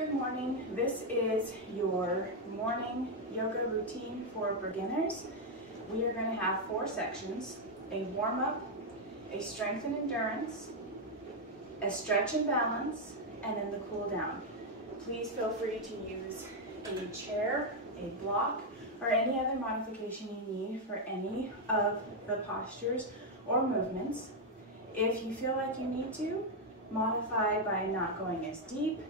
Good morning. This is your morning yoga routine for beginners. We are going to have 4 sections: a warm-up, a strength and endurance, a stretch and balance, and then the cool down. Please feel free to use a chair, a block, or any other modification you need for any of the postures or movements. If you feel like you need to, modify by not going as deep,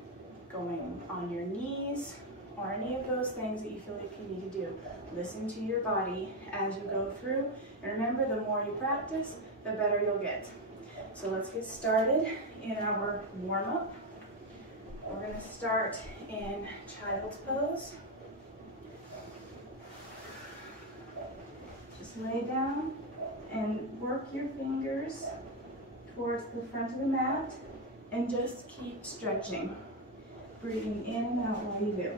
going on your knees, or any of those things that you feel like you need to do. Listen to your body as you go through, and remember, the more you practice, the better you'll get. So let's get started in our warm-up. We're going to start in child's pose. Just lay down and work your fingers towards the front of the mat and just keep stretching. Breathing in and out while you do.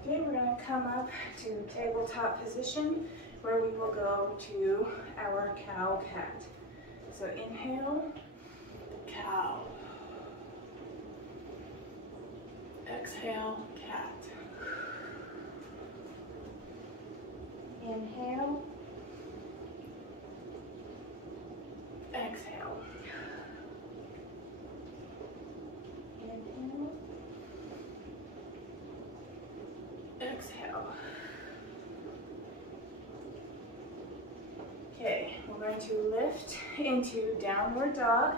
Okay, we're going to come up to tabletop position where we will go to our cow cat. So inhale, cow. Exhale, cat. Inhale, exhale. Inhale, exhale. Okay, we're going to lift into downward dog.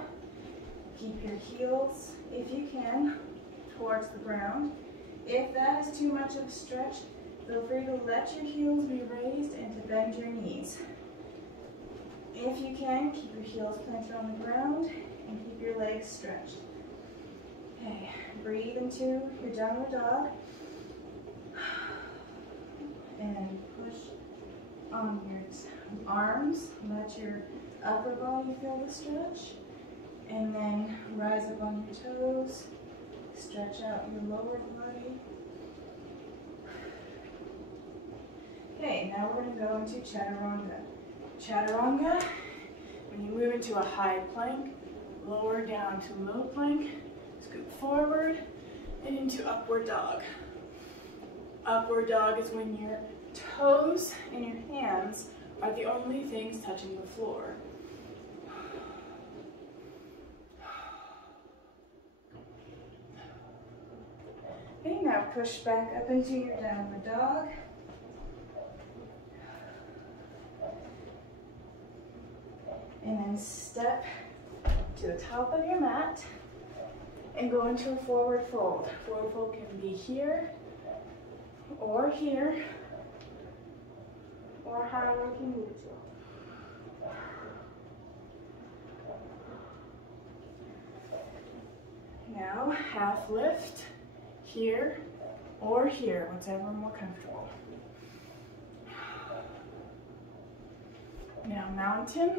Keep your heels, if you can, towards the ground. If that is too much of a stretch, feel free to let your heels be raised and to bend your knees. If you can, keep your heels planted on the ground and keep your legs stretched. Okay, breathe into your downward dog and push on your arms. Let your upper body feel the stretch, and then rise up on your toes. Stretch out your lower body. Okay, now we're going to go into chaturanga. Chaturanga, when you move into a high plank, lower down to low plank, scoop forward, and into upward dog. Upward dog is when your toes and your hands are the only things touching the floor. Okay, now push back up into your downward dog. And then step to the top of your mat and go into a forward fold. Forward fold can be here, or however you move to. Now, half lift, here or here, whatever more comfortable. Now, mountain.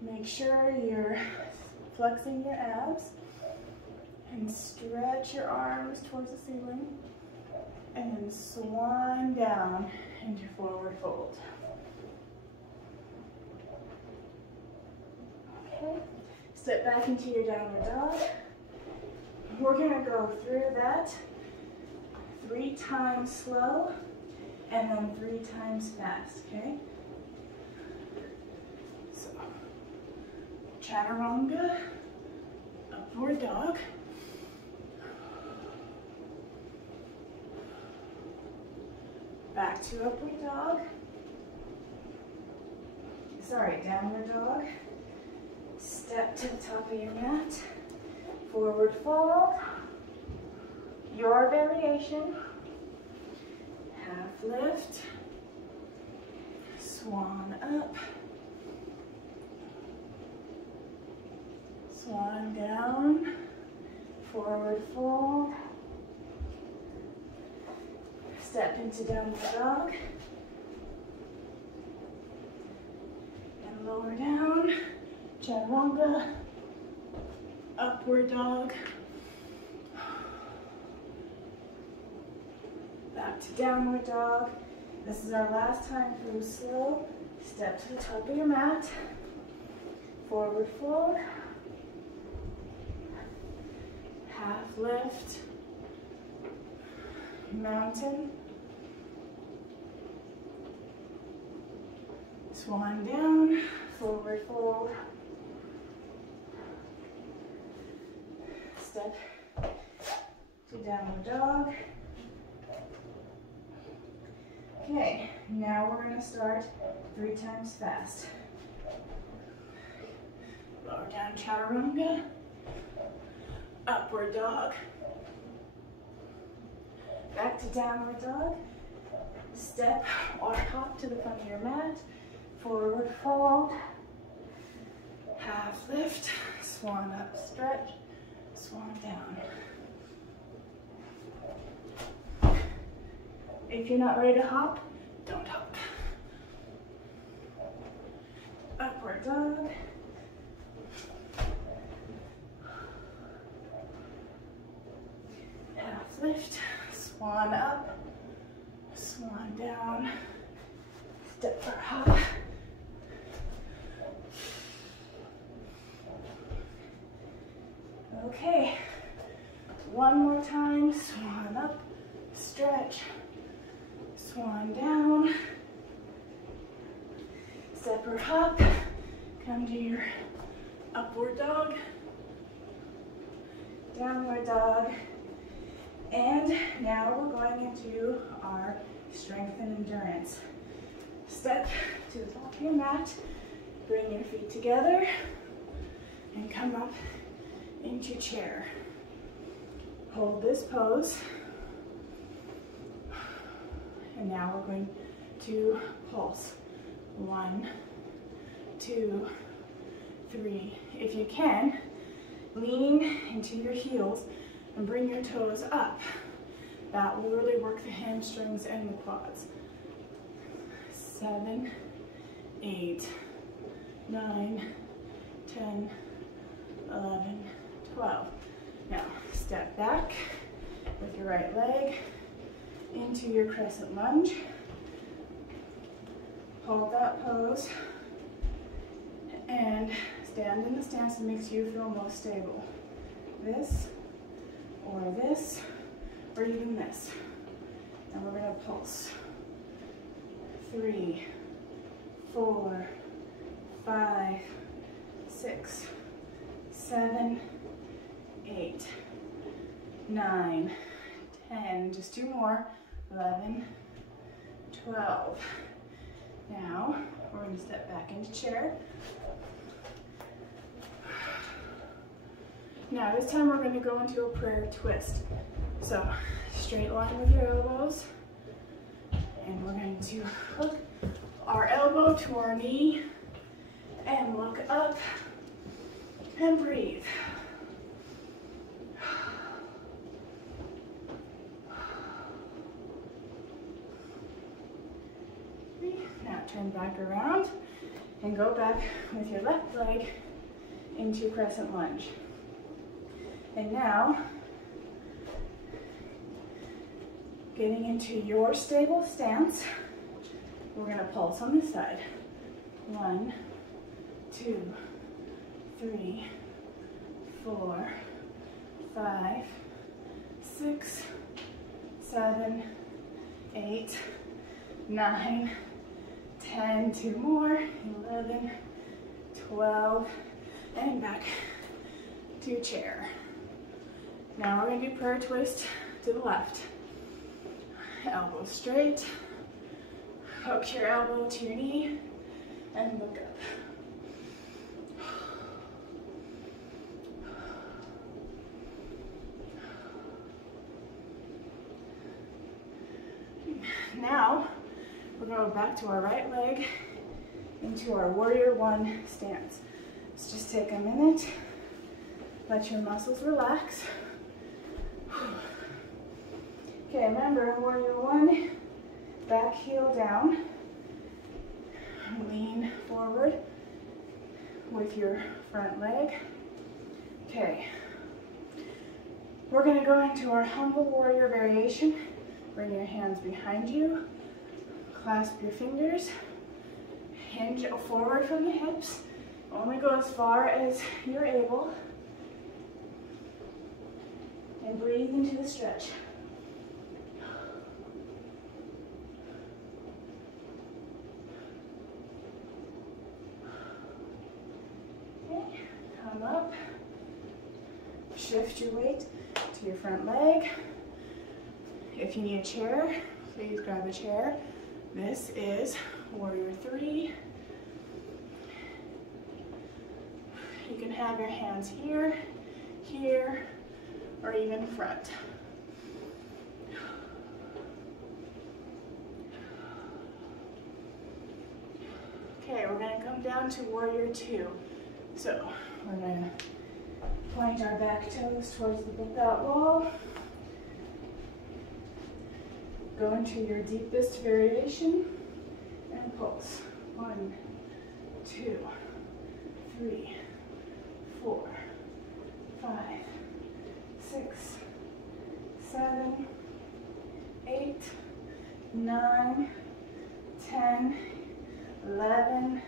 Make sure you're flexing your abs and stretch your arms towards the ceiling, and then swan down into forward fold. Okay, step back into your downward dog. We're going to go through that 3 times slow and then 3 times fast, okay? So, chaturanga, upward dog. Back to upward dog. Sorry, downward dog. Step to the top of your mat. Forward fold. Your variation. Half lift. Swan up. Swan down. Forward fold. Step into downward dog. And lower down. Chaturanga. Upward dog. Back Up to downward dog. This is our last time through. Slow step to the top of your mat. Forward fold. Half lift. Mountain. Swan down. Forward fold. Step to downward dog. Okay, now we're going to start 3 times fast. Lower down chaturanga. Upward dog. Back to downward dog. Step or hop to the front of your mat. Forward fold. Half lift. Swan up, stretch. Swan down. If you're not ready to hop, don't hop. Upward dog. Half lift, swan up, swan down, step for hop. Okay, one more time, swan up, stretch, swan down, step or hop, come to your upward dog, downward dog, and now we're going into our strength and endurance. Step to the top of your mat, bring your feet together, and come up into chair. Hold this pose. And now we're going to pulse. 1, 2, 3. If you can, lean into your heels and bring your toes up. That will really work the hamstrings and the quads. 7, 8, 9, 10, 11, 12. Now, step back with your right leg into your crescent lunge. Hold that pose and stand in the stance that makes you feel most stable. This, or even this. And we're gonna pulse. 3, 4, 5, 6, 7, 8, 9, 10, just 2 more, 11, 12. Now, we're going to step back into chair. Now, this time we're going to go into a prayer twist. So, straight line with your elbows, and we're going to hook our elbow to our knee, and look up, and breathe. Now turn back around and go back with your left leg into crescent lunge. And now, getting into your stable stance, we're going to pulse on this side. 1, 2, 3, 4, 5, 6, 7, 8, 9, 10, 2 more, 11, 12, and back to chair. Now we're going to do prayer twist to the left. Elbow straight, hook your elbow to your knee, and look up. Now, we're going back to our right leg into our warrior 1 stance. Let's just take a minute, let your muscles relax. Okay, remember, warrior 1, back heel down, lean forward with your front leg. Okay, we're going to go into our humble warrior variation Bring your hands behind you, clasp your fingers, hinge forward from the hips. Only go as far as you're able. And breathe into the stretch. Okay, come up. Shift your weight to your front leg. If you need a chair, please grab a chair. This is Warrior 3. You can have your hands here, here, or even front. Okay, we're going to come down to Warrior 2. So we're going to point our back toes towards the lookout wall. Go into your deepest variation and pulse. 1, 2, 3, 4, 5, 6, 7, 8, 9, 10, 11,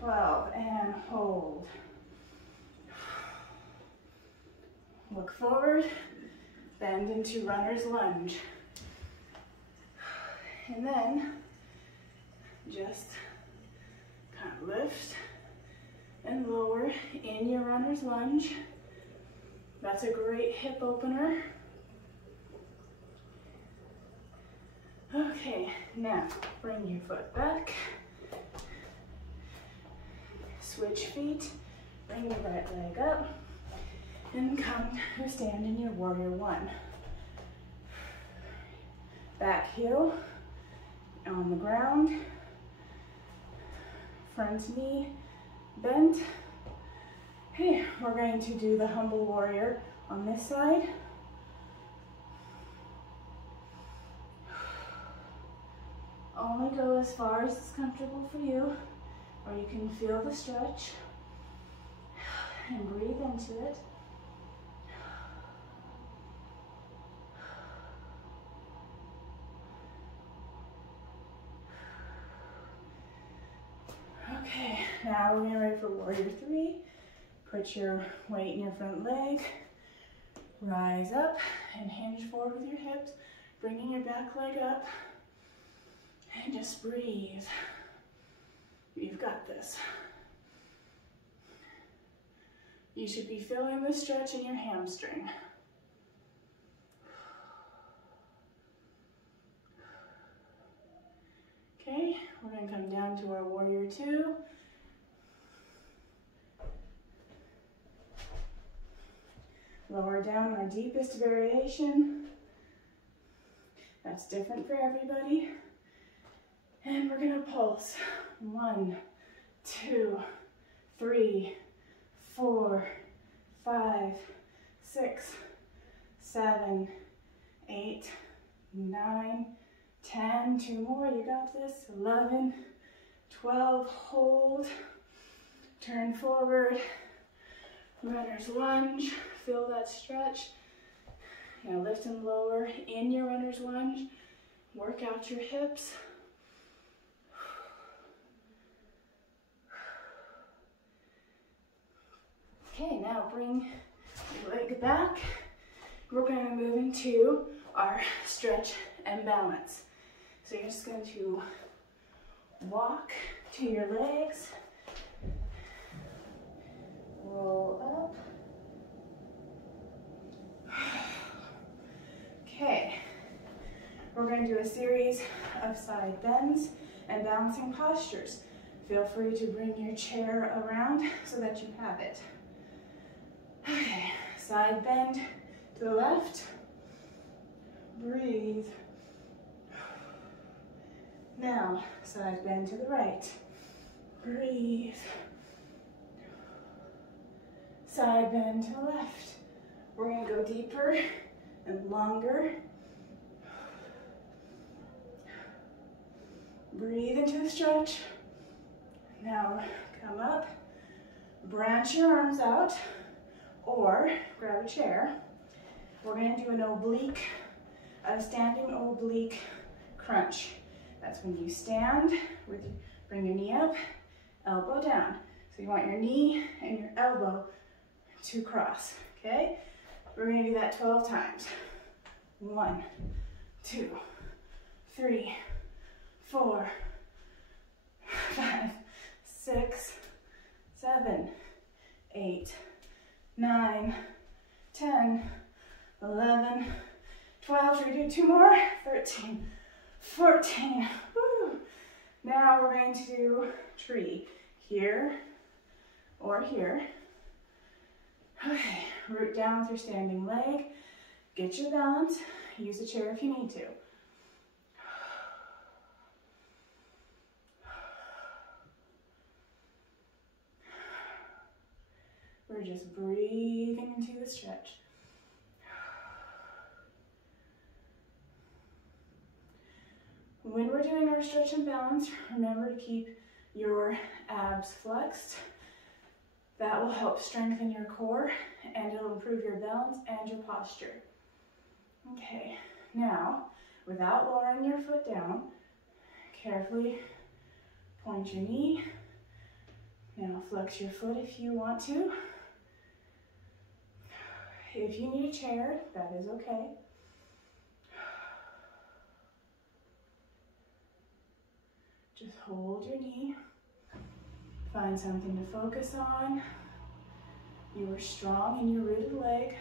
12, and hold. Look forward, bend into runner's lunge. And then just kind of lift and lower in your runner's lunge. That's a great hip opener. Okay, now bring your foot back. Switch feet, bring your right leg up, and come to stand in your Warrior 1. Back heel on the ground, front knee bent. Okay, we're going to do the humble warrior on this side. Only go as far as is comfortable for you, or you can feel the stretch and breathe into it. Okay, now we're getting ready for Warrior 3. Put your weight in your front leg, rise up and hinge forward with your hips, bringing your back leg up, and just breathe. You've got this. You should be feeling the stretch in your hamstring. Okay, we're going to come down to our Warrior 2. Lower down our deepest variation. That's different for everybody. And we're going to pulse. 1, 2, 3, 4, 5, 6, 7, 8, 9, 10, 2 more, you got this, 11, 12, hold, turn forward, runner's lunge, feel that stretch. Now lift and lower in your runner's lunge, work out your hips. Okay, now bring your leg back. We're going to move into our stretch and balance. So you're just going to walk to your legs, roll up. Okay, we're going to do a series of side bends and balancing postures. Feel free to bring your chair around so that you have it. Okay, side bend to the left, breathe. Now, side bend to the right, breathe. Side bend to the left. We're going to go deeper and longer. Breathe into the stretch. Now, come up, branch your arms out, or grab a chair. We're going to do an oblique a standing oblique crunch. That's when you stand, bring your knee up, elbow down. So you want your knee and your elbow to cross, okay? We're gonna do that 12 times. 1, 2, 3, 4, 5, 6, 7, 8, 9, 10, 11, 12. Should we do 2 more? 13, 14. Woo. Now we're going to do tree here or here. Okay, root down with your standing leg. Get your balance. Use a chair if you need to. We're just breathing into the stretch. When we're doing our stretch and balance, remember to keep your abs flexed. That will help strengthen your core and it'll improve your balance and your posture. Okay, now, without lowering your foot down, carefully point your knee. Now flex your foot if you want to. If you need a chair, that is okay. Just hold your knee. Find something to focus on. You are strong in your rooted leg.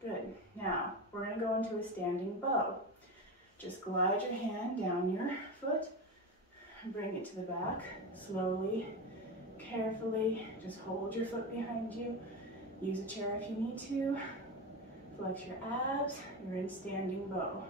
Good. Now, we're going to go into a standing bow. Just glide your hand down your foot. Bring it to the back. Slowly, carefully. Just hold your foot behind you. Use a chair if you need to. Flex your abs. You're in standing bow.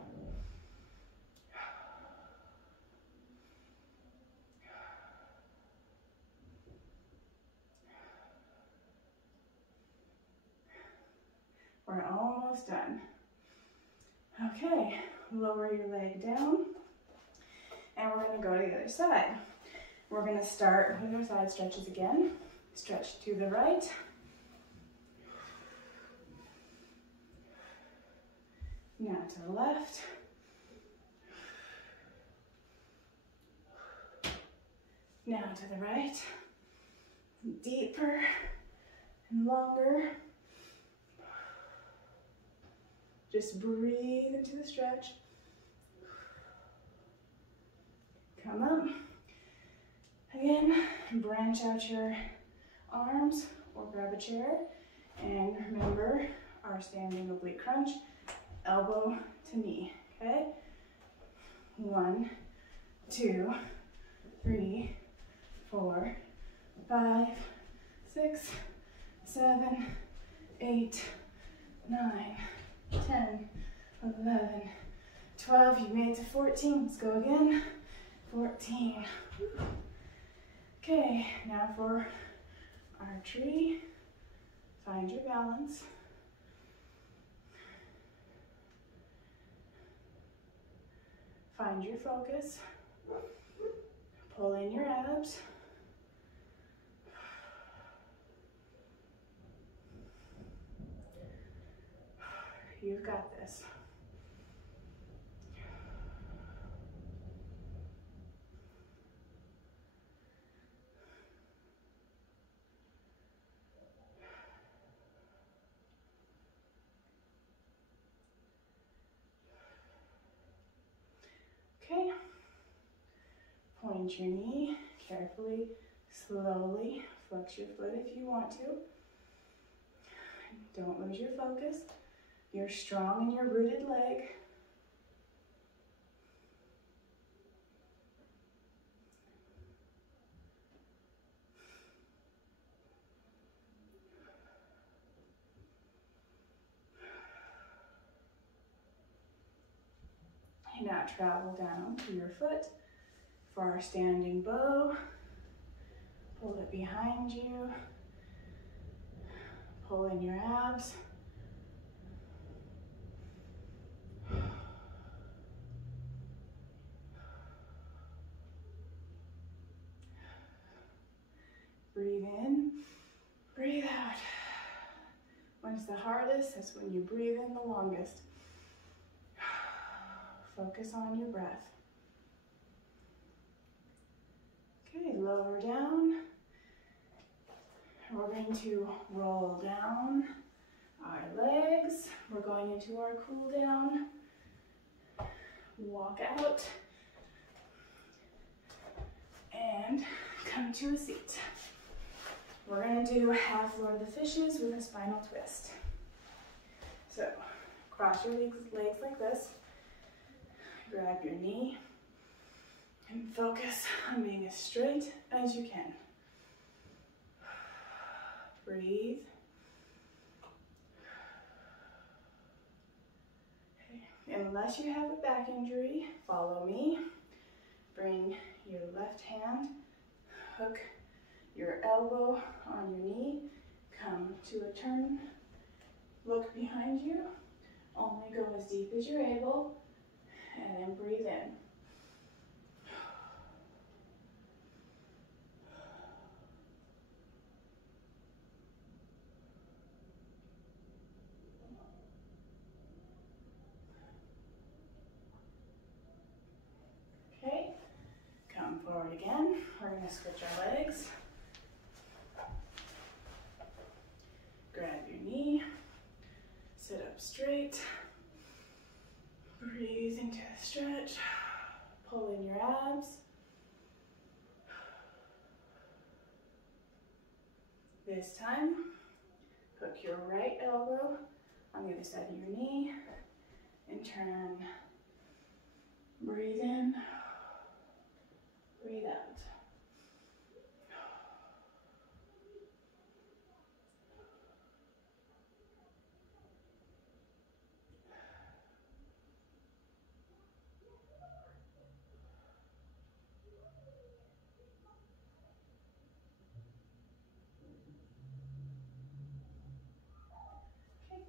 We're almost done. Okay, lower your leg down, and we're going to go to the other side. We're going to start with our side stretches again. Stretch to the right. Now to the left. Now to the right. Deeper and longer. Just breathe into the stretch. Come up. Again, branch out your arms or grab a chair. And remember our standing oblique crunch, elbow to knee, okay? 1, 2, 3, 4, 5, 6, 7, 8, 9, 10, 11, 12, you made it to 14, let's go again, 14. Okay, now for our tree, find your balance. Find your focus, pull in your abs. You've got this. Okay. Point your knee carefully, slowly. Flex your foot if you want to. Don't lose your focus. You're strong in your rooted leg. And now travel down to your foot for our standing bow. Pull it behind you. Pull in your abs. Breathe in, breathe out. Once is the hardest, that's when you breathe in the longest. Focus on your breath. Okay, lower down. We're going to roll down our legs. We're going into our cool down. Walk out. And come to a seat. We're going to do half Lord of the Fishes with a spinal twist. So, cross your legs like this. Grab your knee and focus on being as straight as you can. Breathe. Okay. Unless you have a back injury, follow me. Bring your left hand, hook your elbow on your knee, come to a turn, look behind you, only go as deep as you're able, and then breathe in. Okay, come forward again. We're going to switch our legs. Grab your knee, sit up straight, breathe into the stretch, pull in your abs. This time, hook your right elbow on the other side of your knee and turn. Breathe in, breathe out.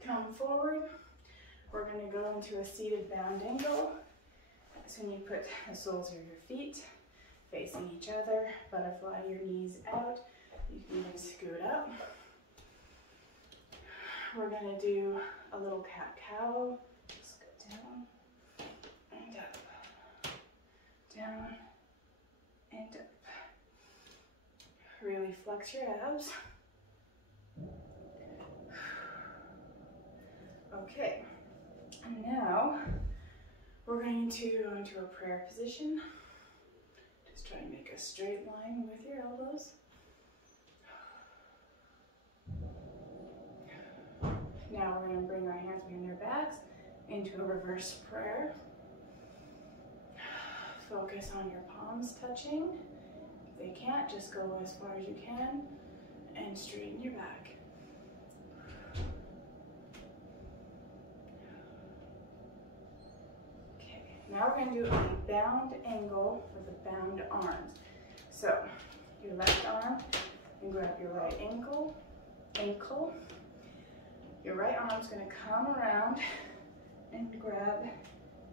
Come forward. We're going to go into a seated bound angle. That's when you put the soles of your feet facing each other, butterfly your knees out. You can even scoot up. We're going to do a little cat-cow. Just go down and up, down and up. Really flex your abs. Okay, and now we're going to go into a prayer position. Just try to make a straight line with your elbows. Now we're going to bring our hands behind our backs into a reverse prayer. Focus on your palms touching. If they can't, just go as far as you can and straighten your back. Now we're going to do a bound angle with the bound arms. So your left arm, and grab your right ankle. Your right arm's going to come around and grab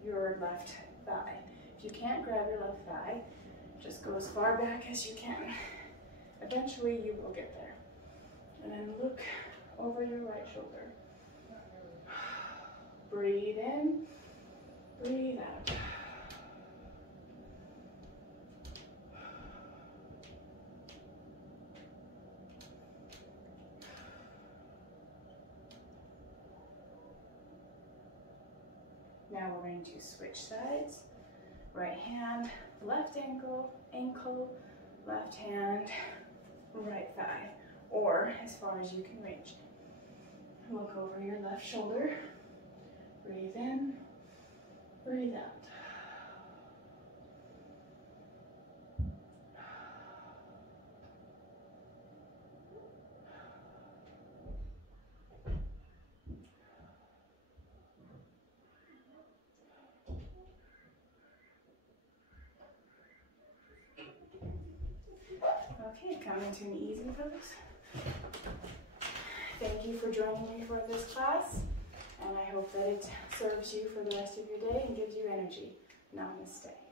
your left thigh. If you can't grab your left thigh, just go as far back as you can. Eventually you will get there. And then look over your right shoulder. Breathe in. Breathe out. Now we're going to switch sides. Right hand, left ankle, left hand, right thigh, or as far as you can reach. Look over your left shoulder. Breathe in. Breathe out. Okay, come into an easy pose. Thank you for joining me for this class, and I hope that it serves you for the rest of your day and gives you energy. Namaste.